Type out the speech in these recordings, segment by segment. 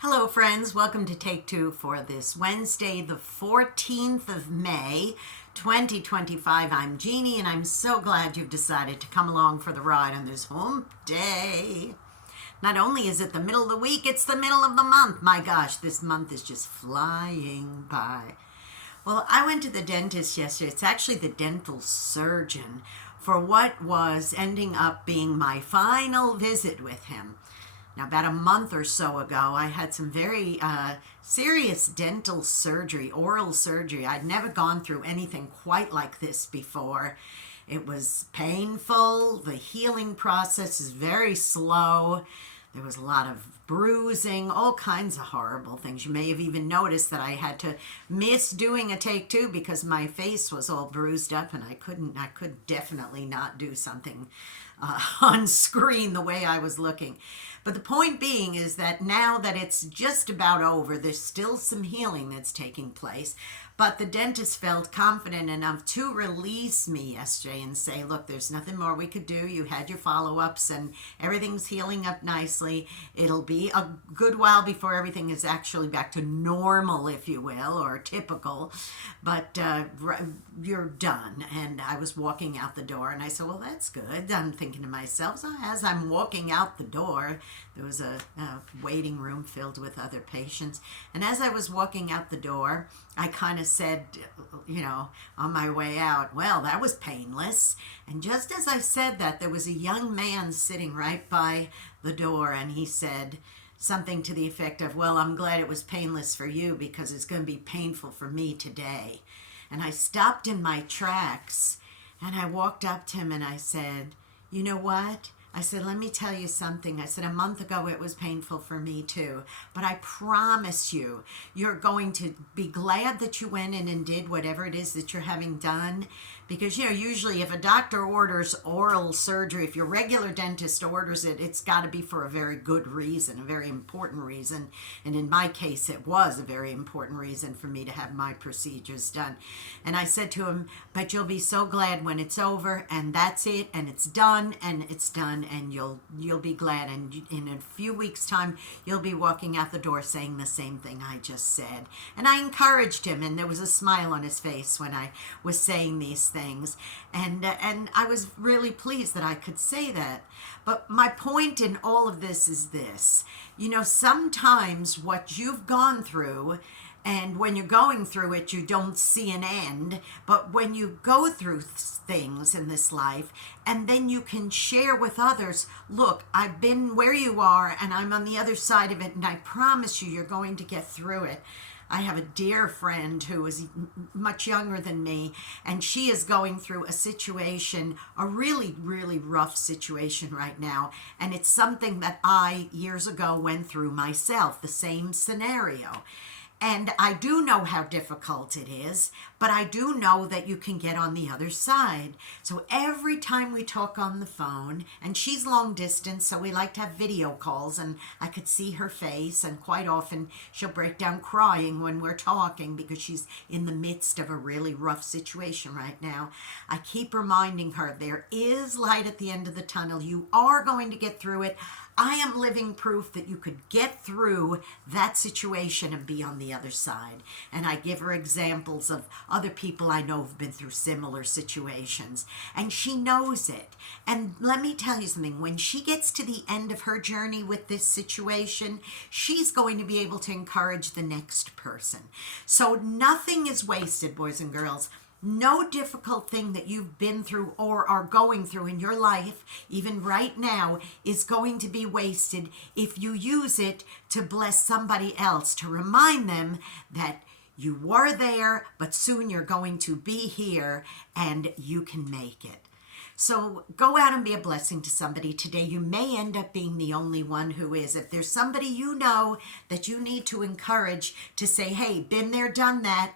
Hello friends, welcome to Take Two for this Wednesday, the 14th of May, 2025. I'm Jeannie and I'm so glad you've decided to come along for the ride on this hump day. Not only is it the middle of the week, it's the middle of the month. My gosh, this month is just flying by. Well, I went to the dentist yesterday. It's actually the dental surgeon for what was ending up being my final visit with him. Now, about a month or so ago, I had some very serious dental surgery, oral surgery. I'd never gone through anything quite like this before. It was painful. The healing process is very slow. There was a lot of bruising, all kinds of horrible things. You may have even noticed that I had to miss doing a take two because my face was all bruised up and I could definitely not do something on screen the way I was looking. But the point being is that now that it's just about over, there's still some healing that's taking place. But the dentist felt confident enough to release me yesterday and say, look, there's nothing more we could do. You had your follow-ups and everything's healing up nicely. It'll be a good while before everything is actually back to normal, if you will, or typical. But you're done. And I was walking out the door and I said, well, that's good. I'm thinking to myself, so as I'm walking out the door, there was a waiting room filled with other patients. And as I was walking out the door, I kind of said, on my way out, well, that was painless. And just as I said that, there was a young man sitting right by the door, and he said something to the effect of, well, I'm glad it was painless for you because it's going to be painful for me today. And I stopped in my tracks, and I walked up to him, and I said, you know what? I said, let me tell you something. I said, a month ago it was painful for me too. But I promise you, you're going to be glad that you went in and did whatever it is that you're having done. Because, usually if a doctor orders oral surgery, if your regular dentist orders it, it's got to be for a very good reason, a very important reason. And in my case, it was a very important reason for me to have my procedures done. And I said to him, but you'll be so glad when it's over and that's it and it's done and you'll be glad, and in a few weeks time you'll be walking out the door saying the same thing I just said. And I encouraged him, and there was a smile on his face when I was saying these things, and I was really pleased that I could say that. But my point in all of this is this: sometimes what you've gone through, and when you're going through it, you don't see an end. But when you go through things in this life, and then you can share with others, look, I've been where you are, and I'm on the other side of it, and I promise you're going to get through it. I have a dear friend who is much younger than me, and she is going through a situation, a really, really rough situation right now. And it's something that I, years ago, went through myself, the same scenario. And I do know how difficult it is, but I do know that you can get on the other side. So every time we talk on the phone, and she's long distance, so we like to have video calls, and I could see her face, and quite often she'll break down crying when we're talking because she's in the midst of a really rough situation right now. I keep reminding her there is light at the end of the tunnel. You are going to get through it. I am living proof that you could get through that situation and be on the other side. And I give her examples of other people I know have been through similar situations. And she knows it. And let me tell you something. When she gets to the end of her journey with this situation, she's going to be able to encourage the next person. So nothing is wasted, boys and girls. No difficult thing that you've been through or are going through in your life, even right now, is going to be wasted if you use it to bless somebody else, to remind them that you were there, but soon you're going to be here and you can make it. So go out and be a blessing to somebody today. You may end up being the only one who is. If there's somebody you know that you need to encourage to say, hey, been there, done that,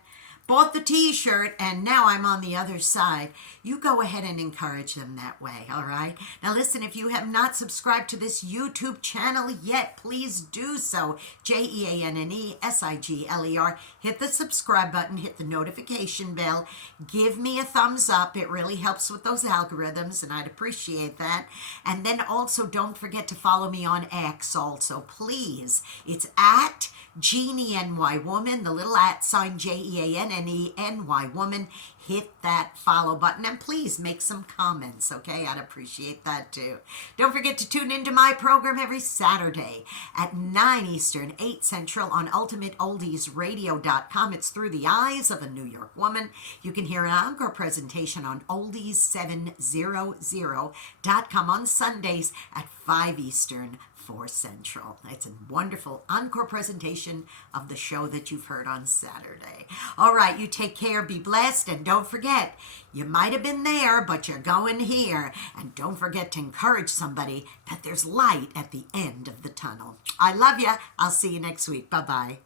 bought the t-shirt and now I'm on the other side. You go ahead and encourage them that way, all right? Now listen, if you have not subscribed to this YouTube channel yet, please do so. JeanneSigler. Hit the subscribe button, hit the notification bell, give me a thumbs up. It really helps with those algorithms and I'd appreciate that. And then also don't forget to follow me on X also, please. It's at Jeannie NY Woman, the little @ JeanneNY Woman. Hit that follow button and please make some comments, okay? I'd appreciate that too. Don't forget to tune into my program every Saturday at 9 Eastern, 8 Central on UltimateOldiesRadio.com. It's Through the Eyes of a New York Woman. You can hear an encore presentation on Oldies700.com on Sundays at 5 Eastern, 4 Central. It's a wonderful encore presentation of the show that you've heard on Saturday. All right, you take care, be blessed, and don't forget, you might have been there, but you're going here. And don't forget to encourage somebody that there's light at the end of the tunnel. I love you. I'll see you next week. Bye-bye.